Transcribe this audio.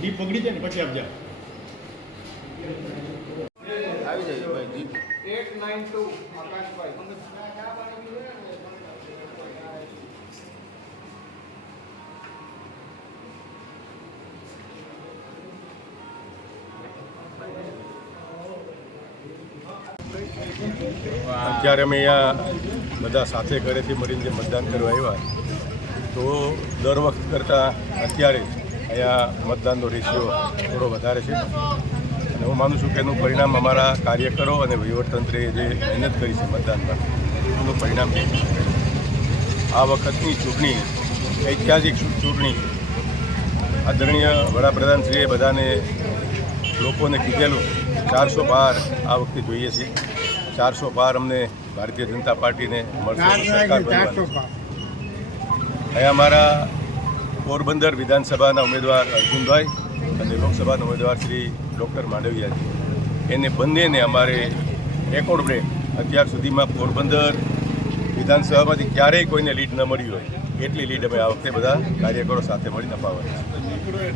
દીપ પકડી જાય ને પછી આપજા. આવી જાય ભાઈ દીપ. 892 આકાશભાઈ. અત્યારે અમે અહીંયા બધા સાથે ઘરેથી મળીને જે મતદાન કરવા આવ્યા તો દર વખત કરતાં અત્યારે અહીંયા મતદાનનો રેશિયો થોડો વધારે છે અને હું માનું છું કે એનું પરિણામ અમારા કાર્યકરો અને વહીવટતંત્રે જે મહેનત કરી છે મતદાનમાં એનું પરિણામ છે. આ વખતની ચૂંટણી ઐતિહાસિક ચૂંટણી છે. આદરણીય વડાપ્રધાનશ્રીએ બધાને લોકોને કીધેલું 400 પાર આ વખતે જોઈએ છે. 400 પાર અમને ભારતીય જનતા પાર્ટીને મળશે. અહીંયા અમારા પોરબંદર વિધાનસભાના ઉમેદવાર અર્જુનભાઈ અને લોકસભાના ઉમેદવાર શ્રી ડૉક્ટર માંડવિયાજી એને બંનેને અમારે રેકોર્ડ બ્રેક અત્યાર સુધીમાં પોરબંદર વિધાનસભામાંથી ક્યારેય કોઈને લીડ ન મળી હોય એટલી લીડ અમે આ વખતે બધા કાર્યકરો સાથે મળીને અપાવવાની છે.